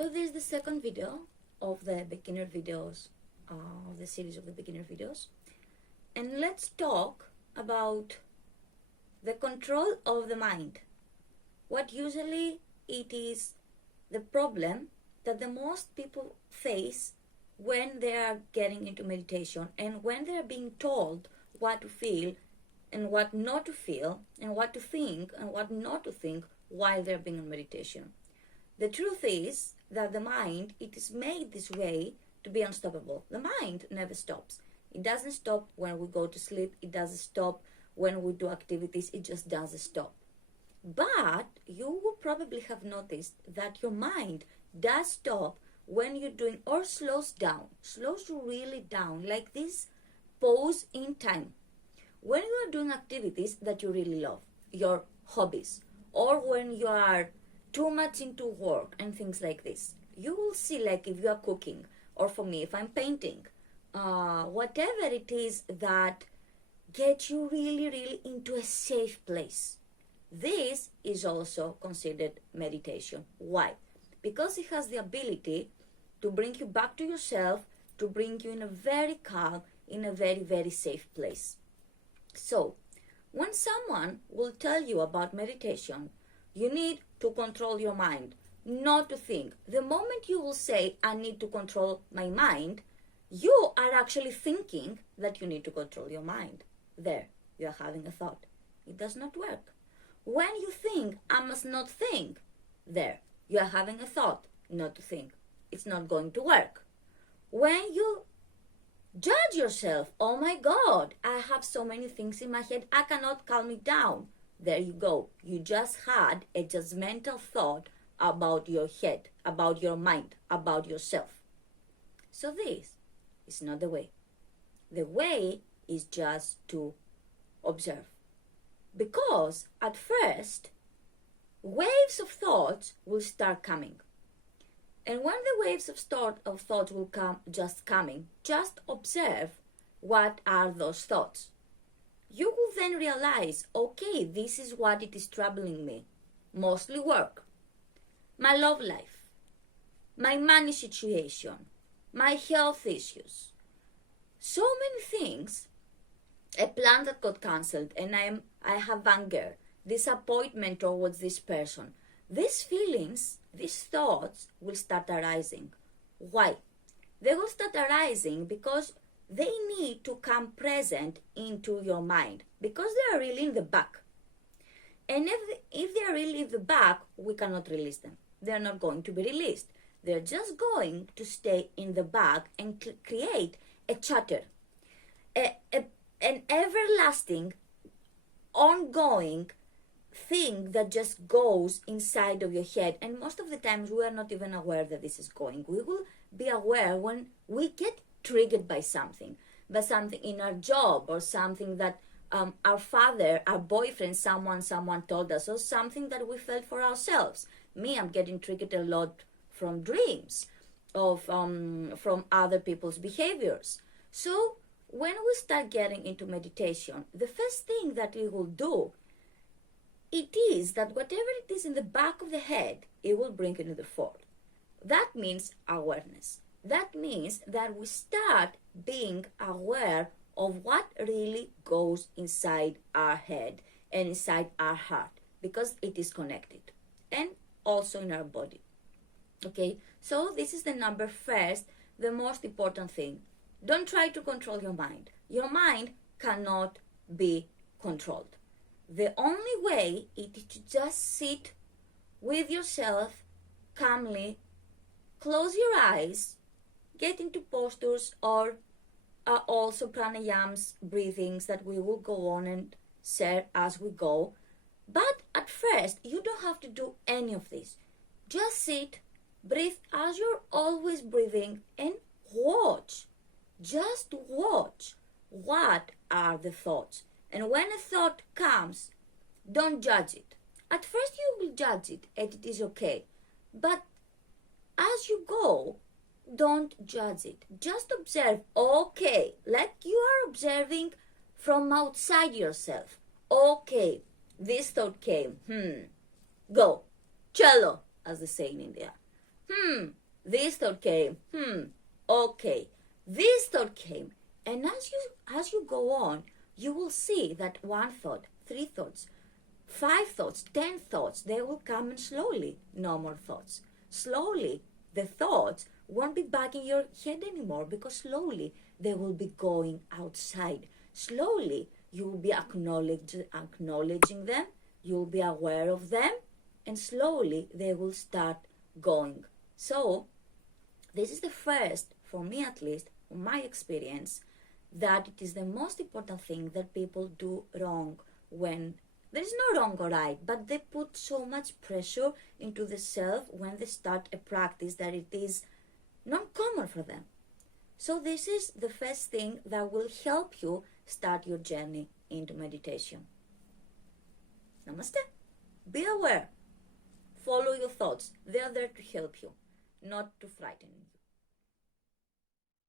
So this is the second video of the beginner videos, of the series of the beginner videos. And let's talk about the control of the mind. What usually it is the problem that the most people face when they are getting into meditation and when they are being told what to feel and what not to feel and what to think and what not to think while they're being in meditation. The truth is that the mind, it is made this way to be unstoppable. The mind never stops. It doesn't stop when we go to sleep. It doesn't stop when we do activities. It just doesn't stop. But you will probably have noticed that your mind does stop when you're doing, or slows you really down, like this pause in time. When you are doing activities that you really love, your hobbies, or when you are too much into work and things like this, you will see, like if you are cooking, or for me, if I'm painting, whatever it is that gets you really into a safe place. This is also considered meditation. Why? Because it has the ability to bring you back to yourself, to bring you in a very calm, in a very safe place. So, when someone will tell you about meditation, you need to control your mind, not to think. The moment you will say, I need to control my mind, you are actually thinking that you need to control your mind. There, you are having a thought. It does not work. When you think, I must not think, there, you are having a thought, not to think. It's not going to work. When you judge yourself, oh my God, I have so many things in my head, I cannot calm it down. There you go. You just had a judgmental thought about your head, about your mind, about yourself. So this is not the way. The way is just to observe. Because at first, waves of thoughts will start coming. And when the waves of thoughts will come, just observe what are those thoughts. You will then realize, okay, this is what it is troubling me. Mostly work, my love life, my money situation, my health issues. So many things. A plan that got cancelled, and I have anger, disappointment towards this person. These feelings, these thoughts will start arising. Why? They will start arising because they need to come present into your mind, because they are really in the back. And if they are really in the back, we cannot release them. They are not going to be released. They are just going to stay in the back and create a chatter, an everlasting, ongoing thing that just goes inside of your head. And most of the times we are not even aware that this is going. We will be aware when we get triggered by something in our job, or something that our father, our boyfriend, someone told us, or something that we felt for ourselves. Me, I'm getting triggered a lot from dreams, from other people's behaviors. So when we start getting into meditation, the first thing that we will do, it is that whatever it is in the back of the head, it will bring it to the fore. That means awareness. That means that we start being aware of what really goes inside our head and inside our heart, because it is connected, and also in our body. Okay, so this is the first, the most important thing. Don't try to control your mind. Your mind cannot be controlled. The only way is to just sit with yourself calmly, close your eyes, get into postures, or also pranayams, breathings that we will go on and share as we go. But at first, you don't have to do any of this. Just sit, breathe as you're always breathing, and watch. Just watch. What are the thoughts? And when a thought comes, don't judge it. At first you will judge it, and it is okay. But as you go, don't judge it. Just observe, okay, like you are observing from outside yourself. Okay, this thought came. Go. Cello, as they say in India. This thought came. Okay. This thought came. And as you go on, you will see that one thought, 3 thoughts, 5 thoughts, 10 thoughts, they will come, and slowly, no more thoughts. Slowly, the thoughts won't be back in your head anymore, because slowly they will be going outside. Slowly, you will be acknowledging them, you will be aware of them, and slowly they will start going. So, this is the first, for me at least, from my experience, that it is the most important thing that people do wrong when there is no wrong or right, but they put so much pressure into the self when they start a practice that it is not common for them. So this is the first thing that will help you start your journey into meditation. Namaste. Be aware. Follow your thoughts. They are there to help you, not to frighten you.